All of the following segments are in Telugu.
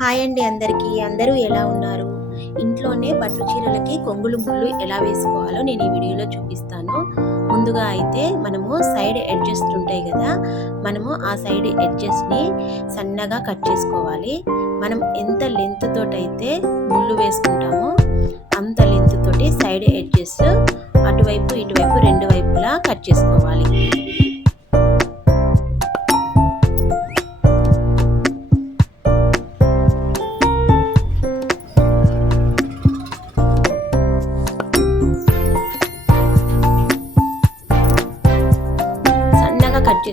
హాయ్ అండి అందరికీ. అందరూ ఎలా ఉన్నారు? ఇంట్లోనే పట్టు చీరలకి కొంగులు ముళ్ళు ఎలా వేసుకోవాలో నేను ఈ వీడియోలో చూపిస్తాను. ముందుగా అయితే మనము సైడ్ అడ్జస్ట్ ఉంటాయి కదా మనము ఆ సైడ్ అడ్జస్ట్ని సన్నగా కట్ చేసుకోవాలి. మనం ఎంత లెంత్ తోటైతే ముళ్ళు వేసుకుంటామో అంత లెంత్ తోటి సైడ్ అడ్జస్ట్ అటువైపు ఇటువైపు రెండు వైపులా కట్ చేసుకోవాలి.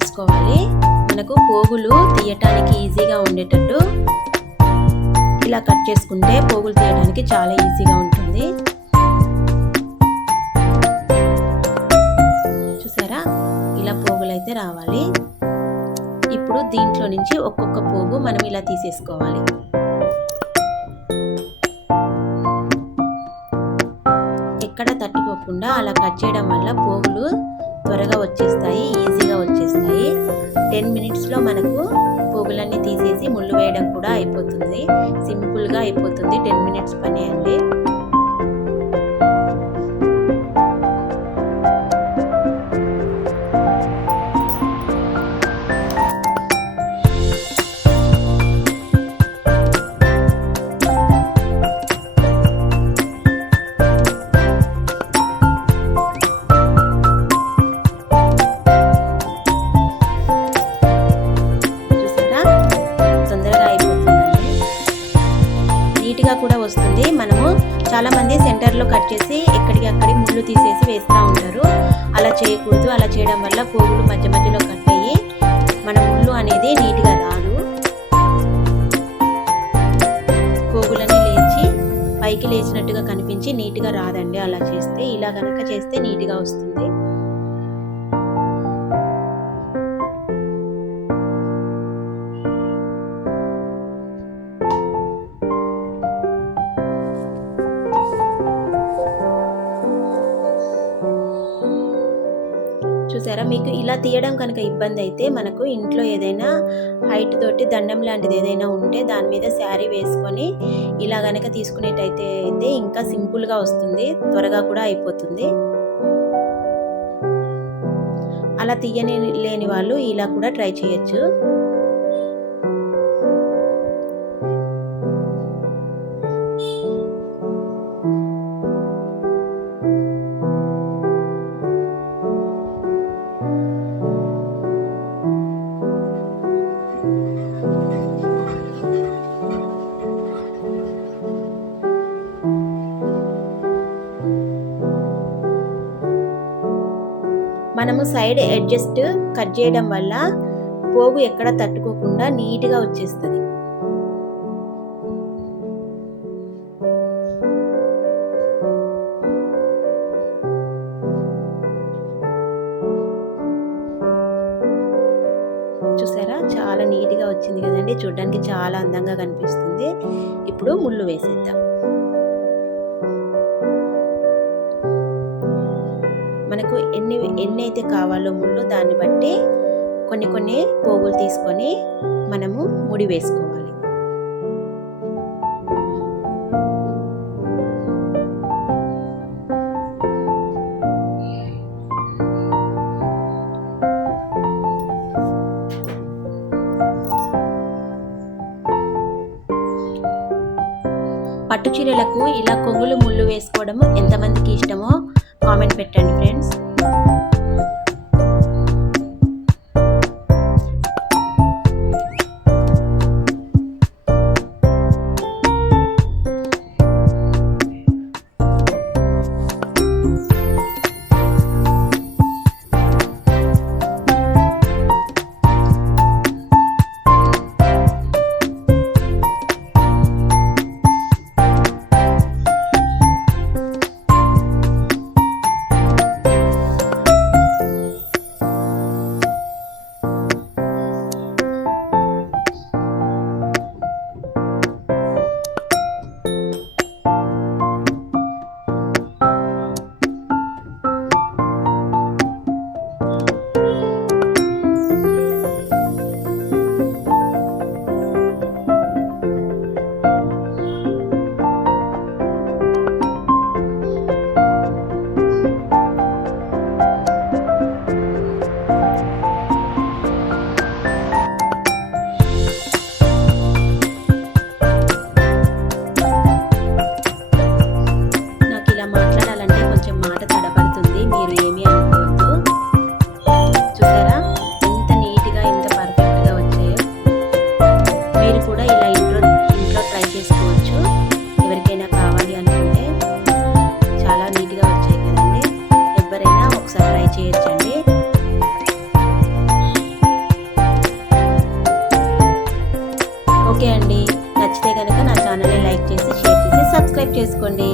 చేసుకోవాలి. మనకు పోగులు తీయటానికి ఈజీగా ఉండేటట్టు ఇలా కట్ చేసుకుంటే పోగులు తీయడానికి చాలా ఈజీగా ఉంటుంది. చూసారా? ఇలా పోగులు అయితే రావాలి. ఇప్పుడు దీంట్లో నుంచి ఒక్కొక్క పోగు మనం ఇలా తీసేసుకోవాలి. ఎక్కడ తట్టుకోకుండా అలా కట్ చేయడం వల్ల పోగులు త్వరగా వచ్చేస్తాయి ఈజీగా వచ్చేస్తాయి. టెన్ మినిట్స్లో మనకు పోగులన్నీ తీసేసి ముళ్ళు వేయడం కూడా అయిపోతుంది. సింపుల్గా అయిపోతుంది టెన్ మినిట్స్ పని అండి. నీట్గా కూడా వస్తుంది. మనము చాలామంది సెంటర్లో కట్ చేసి ఎక్కడికి అక్కడి ముళ్ళు తీసేసి వేస్తూ ఉంటారు. అలా చేయకూడదు. అలా చేయడం వల్ల పోగులు మధ్య మధ్యలో కట్ అయ్యి మన ముళ్ళు అనేది నీట్గా రాదు. పోగులని లేచి పైకి లేచినట్టుగా కనిపించి నీట్గా రాదండి. అలా చేస్తే ఇలా కనుక చేస్తే నీట్గా వస్తుంది. చూసారా? మీకు ఇలా తీయడం కనుక ఇబ్బంది అయితే మనకు ఇంట్లో ఏదైనా హైట్ తోటి దండం లాంటిది ఏదైనా ఉంటే దాని మీద శారీ వేసుకొని ఇలా కనుక తీసుకునేటైతే అయితే ఇంకా సింపుల్గా వస్తుంది. త్వరగా కూడా అయిపోతుంది. అలా తీయని లేని వాళ్ళు ఇలా కూడా ట్రై చేయొచ్చు. మనము సైడ్ అడ్జస్ట్ కట్ చేయడం వల్ల పోగు ఎక్కడ తట్టుకోకుండా నీట్గా వచ్చేస్తుంది. చూసారా? చాలా నీట్గా వచ్చింది కదండి. చూడడానికి చాలా అందంగా కనిపిస్తుంది. ఇప్పుడు ముళ్ళు వేసేద్దాం. మనకు ఎన్ని ఎన్ని అయితే కావాలో ముళ్ళు దాన్ని బట్టి కొన్ని కొన్ని పోగులు తీసుకొని మనము ముడి వేసుకోవాలి. పట్టు చీరలకు ఇలా కొంగులు ముళ్ళు వేసుకోవడం ఎంతమందికి ఇష్టమో కామెంట్ పెట్టండి ఫ్రెండ్స్ కావాలి అనుకుంటే చాలా నీట్గా వచ్చాయి కదండి. ఎవరైనా ఒకసారి ట్రై చేయొచ్చండి. ఓకే అండి. నచ్చితే కనుక నా ఛానల్ని లైక్ చేసి షేర్ చేసి సబ్స్క్రైబ్ చేసుకోండి.